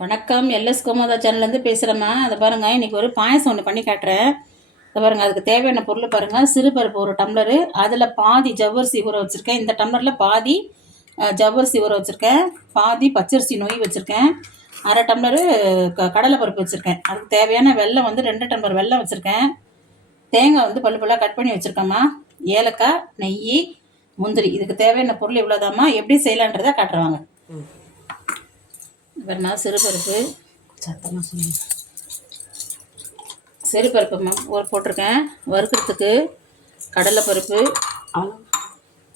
வணக்கம் எல்எஸ் கோமதா சேனல்லேருந்து பேசுகிறேம்மா அதை பாருங்கள் இன்றைக்கி ஒரு பாயசம் ஒன்று பண்ணி காட்டுறேன். அதை பாருங்கள் அதுக்கு தேவையான பொருள் பாருங்கள் சிறுபருப்பு ஒரு டம்ளரு அதில் பாதி ஜவ்வரிசி ஊற வச்சுருக்கேன். இந்த டம்ளரில் பாதி ஜவ்வரிசி ஊற வச்சுருக்கேன். பாதி பச்சரிசி நொய் வச்சுருக்கேன். அரை டம்ளரு க கடலைப்பருப்பு வச்சுருக்கேன். அதுக்கு தேவையான வெல்லம் வந்து ரெண்டு டம்ளர் வெல்லம் வச்சுருக்கேன். தேங்காய் வந்து பல்லு பல்லாக கட் பண்ணி வச்சுருக்கேம்மா. ஏலக்காய் நெய் முந்திரி. இதுக்கு தேவையான பொருள் இவ்வளோதாம்மா எப்படி செய்யலான்றதை காட்டுறவாங்க அப்புறமா சிறுபருப்பு. சத்தமாக சொல்லு சிறுபருப்பு ஒரு போட்டிருக்கேன். வறுக்கிறதுக்கு கடலைப்பருப்பு.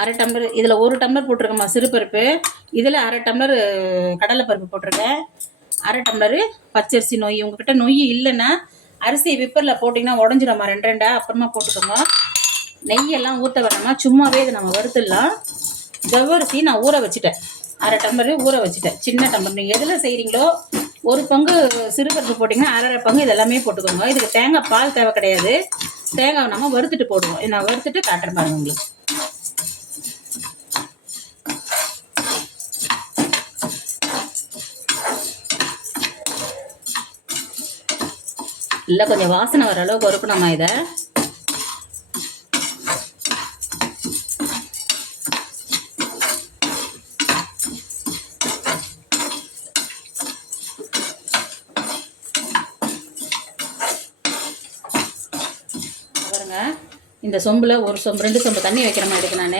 அரை டம்ளர் இதில் ஒரு டம்ளர் போட்டிருக்கேம்மா சிறுபருப்பு. இதில் அரை டம்ளர் கடலைப்பருப்பு போட்டிருக்கேன். அரை டம்ளரு பச்சரிசி நொய். உங்ககிட்ட நொய் இல்லைன்னா அரிசி விப்பரில் போட்டிங்கன்னா உடஞ்சிடும்மா ரெண்டு ரெண்டா. அப்புறமா போட்டுக்கோங்க நெய்யெல்லாம் ஊற்ற வேணாமா சும்மாவே இதை நம்ம வறுத்துடலாம். ஜவ்வரிசி நான் ஊற வச்சுட்டேன். அரை டம்ளர் ஊற வச்சுட்டேன். சின்ன டம்ளர். நீங்கள் எதில் செய்கிறீங்களோ ஒரு பங்கு சிறுபருப்பு போட்டிங்கன்னா அரை அரை பங்கு இதெல்லாமே போட்டுக்கோங்க. இதுக்கு தேங்காய் பால் தேவை கிடையாது. தேங்காய் நம்ம வறுத்துட்டு போடுவோம். நான் வறுத்துட்டு காட்டுறேன் பாருங்க உங்களுக்கு. இல்லை கொஞ்சம் வாசனை வர அளவுக்கு வறுக்கணுமா இதை பாருங்க இந்த சொம்பில் ஒரு சொம்பு ரெண்டு சொம்பு தண்ணி வைக்கிற மாதிரி இருக்கு நான்.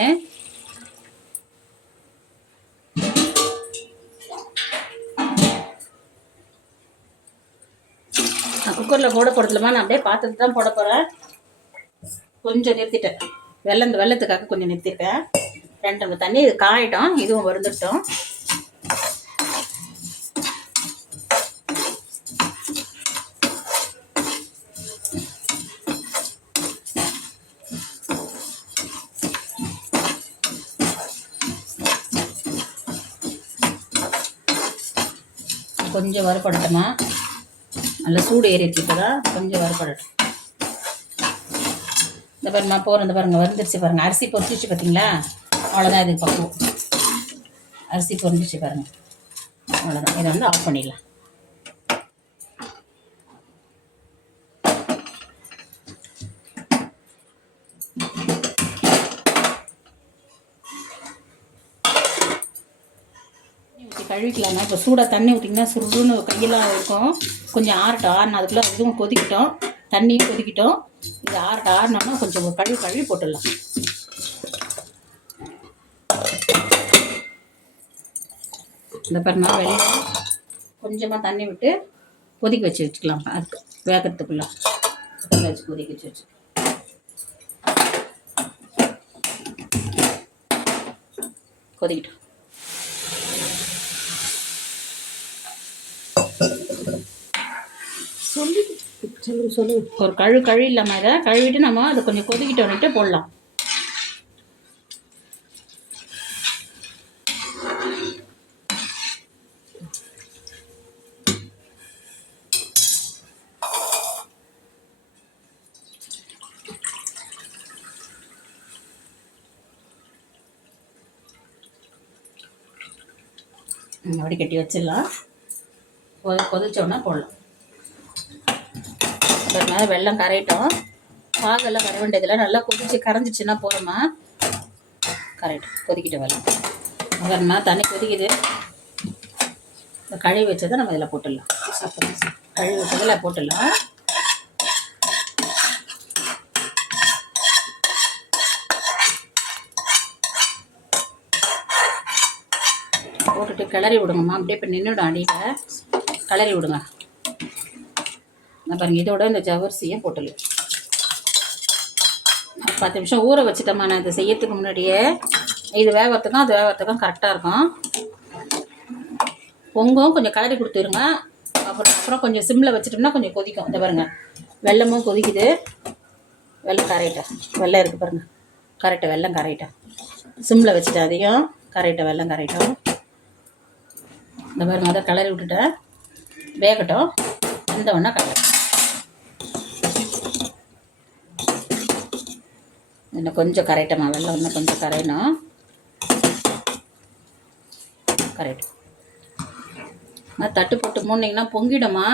நான் குக்கரில் போட போகிறதுலமா நான் அப்படியே பாத்திரத்து தான் போட போகிறேன் கொஞ்சம் நிறுத்திட்டேன். வெள்ளம் இந்த வெள்ளத்துக்காக கொஞ்சம் நிறுத்திட்டேன். ரெண்டு தண்ணி இது காயிட்டோம் இதுவும் வருந்துட்டோம் கொஞ்சம் வறுபடட்டுமா? நல்ல சூடு ஏறிடுச்சு தான் கொஞ்சம் வறுபடட்டும். இந்த பாருமா போகிற இந்த பாருங்கள் வந்துருச்சு பாருங்கள் அரிசி பொரிச்சிச்சு பார்த்தீங்களா அவ்வளோதான் இதுக்கு பக்குவம். அரிசி பொறிஞ்சிச்சு பாருங்கள் அவ்வளோதான் இதை வந்து ஆஃப் பண்ணிடலாம். தண்ணி இப்போ சூடாக தண்ணி ஊற்றிங்கன்னா சுருன்னு கையெல்லாம் இருக்கும். கொஞ்சம் ஆறட்டும். ஆறினா அதுக்குள்ளே இதுவும் கொதிக்கிட்டோம். தண்ணியும் கொதிக்கிட்டோம். இது ஆறட்டும். ஆறுனோம்னா கொஞ்சம் கழுவி கழுவி போட்டுடலாம். இந்த பாருமா வெள்ளம். கொஞ்சமாக தண்ணி விட்டு கொதிக்க வச்சு வச்சுக்கலாம். அதுக்கு வேகிறதுக்குள்ள. வச்சு கொதிக்க வச்சு வச்சு. கொதிக்கிட்டோம். சொல்லு சொல்லு. ஒரு கழு கழு இல்லாமல் இதை கழுவிட்டு நம்ம அதை கொஞ்சம் கொதிக்கிட்டு வந்துட்டு போடலாம். ம், அப்படி கட்டி வச்சிடலாம். கொதிச்சோன்னா போடலாம். பாருங்க வெள்ளம் கரையிட்டோம். பாகெல்லாம் கரை வேண்டியதில்லை. நல்லா கொதிச்சு கரைஞ்சிச்சுன்னா போகிறோமா கரையிட்டோம். கொதிக்கிட்டு வரலாம் பாருமா தண்ணி கொதிக்குது. இந்த கழுவி வச்சதை நம்ம இதில் போட்டுடலாம். கழுவி வச்சதில் போட்டுடலாம். போட்டுட்டு கிளறி விடுங்கம்மா. அப்படியே இப்போ நின்றுடும் அடியில். கிளறி விடுங்க. நான் பாருங்க இதோட இந்த ஜவரிசியை போட்டுடலாம் பத்து நிமிஷம் ஊற வச்சுட்டோம்மா நான் இதை செய்யறதுக்கு முன்னாடியே. இது வேகத்துக்கும் அது வேகத்துக்கும் கரெக்டாக இருக்கும். பொங்கும் கொஞ்சம் கலரி கொடுத்துருங்க அப்புறம் அப்புறம் கொஞ்சம் சிம்மில் வச்சுட்டோம்னா கொஞ்சம் கொதிக்கும். இந்த பாருங்க வெள்ளமும் கொதிக்குது. வெள்ளம் கரையிட்டேன் வெள்ளம் இருக்குது பாருங்க. கரெக்டாக வெள்ளம் கரையிட்டேன் சிம்மில் வச்சுட்டேன் அதிகம் கரையிட்டேன் வெள்ளம் கரையிட்டோம். இந்த பாருங்கள் அதை கலரி விட்டுட்டேன். வேகட்டும். இந்த ஒன்றா கரெக்டாக இன்னும் கொஞ்சம் கரைட்டமா வெள்ளம் இன்னும் கொஞ்சம் கரையணும். கரெக்ட் அது தட்டு போட்டு மூடினீங்கன்னா பொங்கிடுமா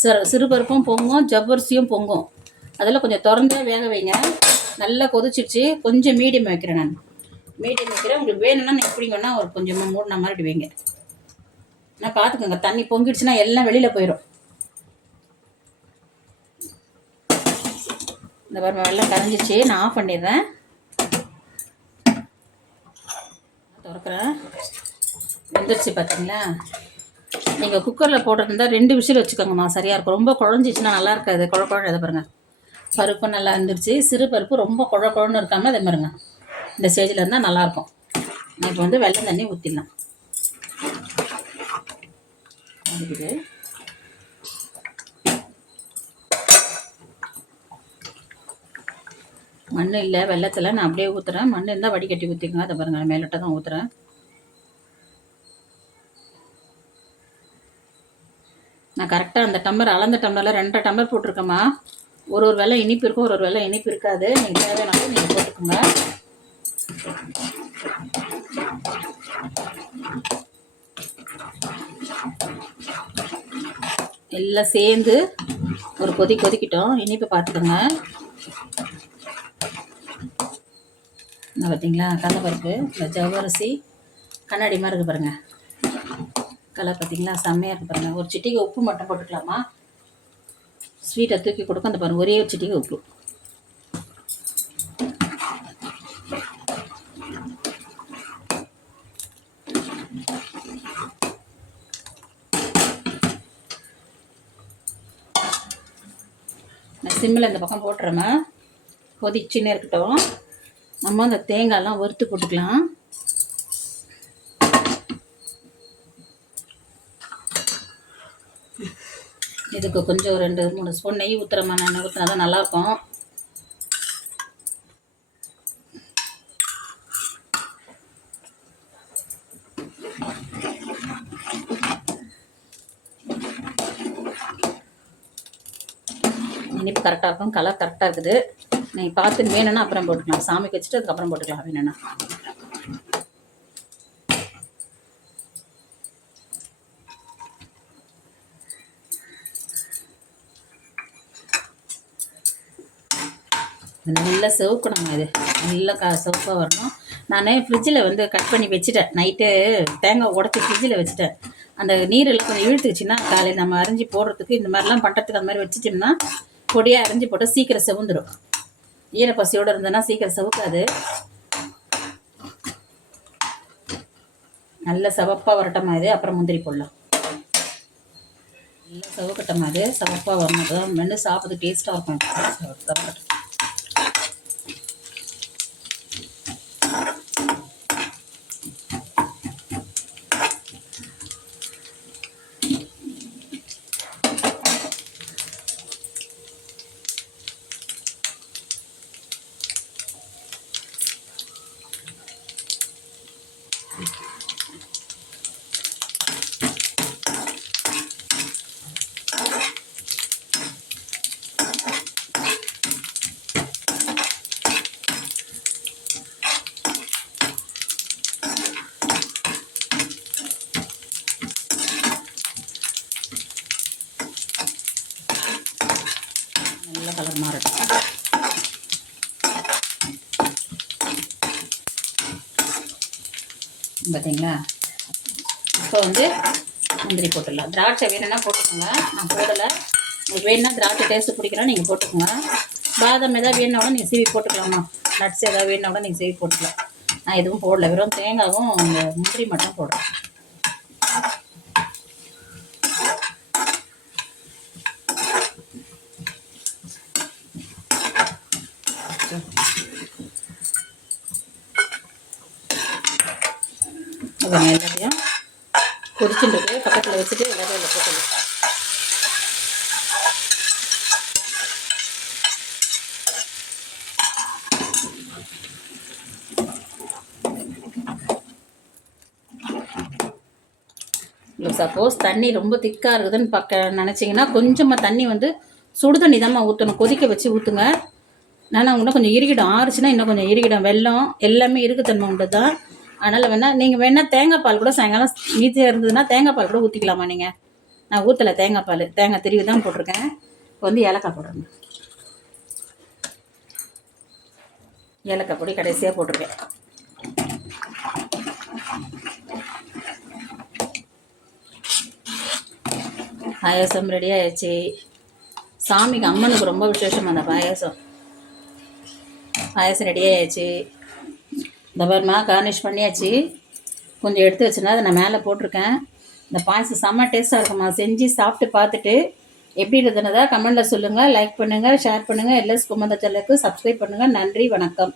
சிறு சிறுபருப்பும் பொங்கும் ஜவ்வரிசியும் பொங்கும். அதில் கொஞ்சம் திறந்தே வேக வைங்க. நல்லா கொதிச்சிடுச்சு கொஞ்சம் மீடியம் வைக்கிறேன் நான். மீடியம் வைக்கிறேன். உங்களுக்கு வேணும்னா நீங்கள் எப்படி வேணால் ஒரு கொஞ்சம் மூடின மாதிரி வைங்க நான் பார்த்துக்கோங்க. தண்ணி பொங்கிடுச்சுன்னா எல்லாம் வெளியில் போயிடும் இந்த பாருங்க வெள்ளம் கரைஞ்சிச்சு நான் ஆஃப் பண்ணிடுறேன். திறக்கிறேன். வெந்துருச்சு பார்த்தீங்களா? நீங்கள் குக்கரில் போட்டிருந்தா ரெண்டு விசில் வச்சுக்கோங்கம்மா சரியாக இருக்கும். ரொம்ப குழஞ்சிச்சுன்னா நல்லா இருக்காது. குழ குழந்தை பாருங்கள் பருப்பு நல்லா இருந்துருச்சு சிறு பருப்பு ரொம்ப குழ குழன்னு இருக்காமல் அதே மாதிரிங்க இந்த ஸ்டேஜில் இருந்தால் நல்லாயிருக்கும் நான் இப்போ வந்து வெள்ளம் தண்ணி ஊற்றிடலாம் மண் இல்லை வெள்ளத்தில் நான் அப்படியே ஊற்றுறேன் மண் இருந்தால் வடிகட்டி ஊற்றிக்கங்க அதை பாருங்கள் மேலிட்ட தான் ஊற்றுறேன் நான் கரெக்டாக அந்த டம்ளர் அளந்த டம்ளரில் ரெண்டரை டம்ளர் போட்டிருக்கேம்மா. ஒரு ஒரு வெள்ளம் இனிப்பு இருக்கும் ஒரு ஒரு வெள்ளம் இனிப்பு இருக்காது. நீங்கள் தேவையான நீங்கள் போட்டுக்கோங்க. எல்லாம் சேர்ந்து ஒரு கொதி கொதிக்கிட்டோம். இனிப்பு பார்த்துக்கோங்க பார்த்தீங்களா கடலப்பருப்பு இந்த ஜவ்வரிசி கண்ணாடி மாதிரி இருக்குது பாருங்கள் கலர் பார்த்தீங்களா செம்மையாக இருக்குது பாருங்கள் ஒரு சிட்டிக்கு உப்பு மட்டும் போட்டுக்கலாமா? ஸ்வீட்டை தூக்கி கொடுக்கும். அந்த பாருங்க ஒரே ஒரு சிட்டிக்கு உப்பு. சிம்மில் இந்த பக்கம் போட்டுறோமா? கொதிச்சுன்னு இருக்கட்டும். நம்ம அந்த தேங்காயெல்லாம் வறுத்து போட்டுக்கலாம். இதுக்கு கொஞ்சம் ரெண்டு மூணு ஸ்பூன் நெய் ஊற்றுறமா நான் ஊற்றினா தான் நல்லாயிருக்கும். இனிப்பு கரெக்டாக இருக்கும் கலர் கரெக்டாக இருக்குது. நீ பார்த்து வேணும்னா அப்புறம் போட்டுக்கலாம். சாமிக்கு வச்சுட்டு அதுக்கப்புறம் போட்டுக்கலாம் வேணும்னா. நல்லா செவக்கணும் இது. நல்லா க செவப்பாக வரணும். நான் ஃப்ரிட்ஜில் வந்து கட் பண்ணி வச்சுட்டேன். நைட்டு தேங்காய் உடச்சி ஃப்ரிட்ஜில் வச்சுட்டேன். அந்த நீரில் கொஞ்சம் இழுத்துச்சுன்னா காலையில் நம்ம அரைஞ்சி போடுறதுக்கு இந்த மாதிரிலாம் பண்ணுறதுக்கு அந்த மாதிரி வச்சுட்டோம்னா பொடியாக அரைஞ்சி போட்டால் சீக்கிரம் செவந்துடும் ஈரப்பசியோடு இருந்ததுன்னா சீக்கிரம் சவுக்காது. நல்ல சிவப்பாக வரட்டமா இது? அப்புறம் முந்திரி போடலாம். நல்லா செவக்கட்டமா இது? சவப்பாக வரணும். மென்று சாப்பிட்டு டேஸ்ட்டாக இருக்கும் நல்ல கலர் மாறட்டும் பார்த்தீங்களா இப்போ வந்து முந்திரி போட்டுடலாம். திராட்சை வேணும்னா போட்டுக்கோங்க. நான் போடலை. உங்களுக்கு வேணும்னா திராட்சை டேஸ்ட்டு பிடிக்கிறோம் நீங்கள் போட்டுக்கோங்க. பாதாம் எதாவது வேணும்னா கூட நீங்கள் சீவி போட்டுக்கலாமா நட்ஸ் எதாவது வேணும்னா கூட நீங்கள் சீவி போட்டுக்கலாம். நான் எதுவும் போடல. வெறும் தேங்காவும் இந்த முந்திரி மட்டும் போடுறேன். போட்டுக்கோங்க எல்லாத்தையும் பொரிச்சுட்டு பக்கத்தில் வச்சுட்டு எல்லாத்தையும் இதில் போட்டுடலாம் சப்போஸ் தண்ணி ரொம்ப திக்காக இருக்குதுன்னு பக்க நினச்சிங்கன்னா கொஞ்சமாக தண்ணி வந்து சுடு தண்ணி தாம்மா ஊற்றணும் கொதிக்க வச்சு ஊற்றுங்க ஆனால் இன்னும் கொஞ்சம் இறுகிடும். ஆறுச்சுன்னா இன்னும் கொஞ்சம் இறுகிடும். வெல்லம் எல்லாமே இறுக்குத்தன்மை உண்டு தான் அதனால் வேணால் நீங்கள் வேணால் தேங்காய் பால் கூட சாயங்காலம் மீதியாக இருந்ததுன்னா தேங்காய் பால் கூட ஊற்றிக்கலாமா நீங்கள் நான் ஊற்றலை தேங்காய் பால். தேங்காய் திருவி தான் போட்டிருக்கேன். இப்போ வந்து ஏலக்காய் போடுறேன் ஏலக்காய் பொடி கடைசியாக போட்டிருக்கேன். பாயாசம் ரெடி ஆயிடுச்சு சாமிக்கு அம்மனுக்கு ரொம்ப விசேஷம் அந்த பாயாசம். பாயாசம் ரெடி ஆயாச்சு. இந்த பாருமா கார்னிஷ் பண்ணியாச்சு. கொஞ்சம் எடுத்து வச்சுனா அதை நான் மேலே போட்டிருக்கேன். இந்த பாயசம் செம்ம டேஸ்ட்டாக இருக்குமா செஞ்சு சாப்பிட்டு பார்த்துட்டு எப்படி இருந்ததுனதா கமெண்டில் சொல்லுங்கள் லைக் பண்ணுங்கள் ஷேர் பண்ணுங்கள் எல்எஸ் குமந்த சேனலுக்கு சப்ஸ்கிரைப் பண்ணுங்கள் நன்றி வணக்கம்.